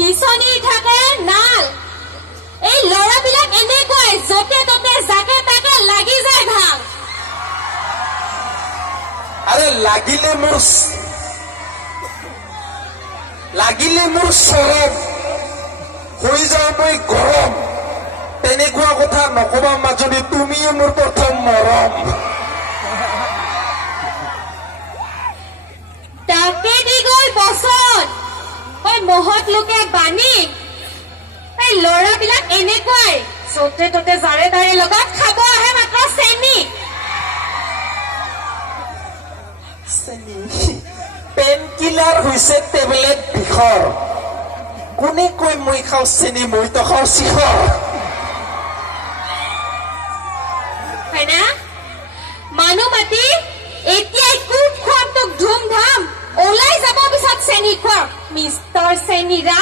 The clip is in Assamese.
বিচনী থাকে নাল এই ল'ৰাবিলাক এনেকুৱাই য'তে ত'তে যাকে তাকে লাগি যায় ভাং আৰে লাগিলে মোৰ চৰম হৈ যাওঁ মই গৰম তেনেকুৱা কথা নকবা মাজনী তুমিয়ে মোৰ প্ৰথম মৰম তাকে দি গ'ল বচন ঐ মহৎ লোকে বাণী এই ল'ৰাবিলাক এনেকুৱাই য'তে ত'তে জাৰে তাৰে লগত খাব আহে মাত্ৰ চেনি পেন কিলাৰ হৈছে টেবলেট বিষৰ কোনে কৈ মই খাওঁ চেনি মইতো খাওঁ চিখৰ হয় না মানুহ মাতি এতিয়াই কুট খোৱাটোক ধুম ধাম ওলাই যাব পিছত চেনি খোৱা মিষ্টাৰ চেনিৰা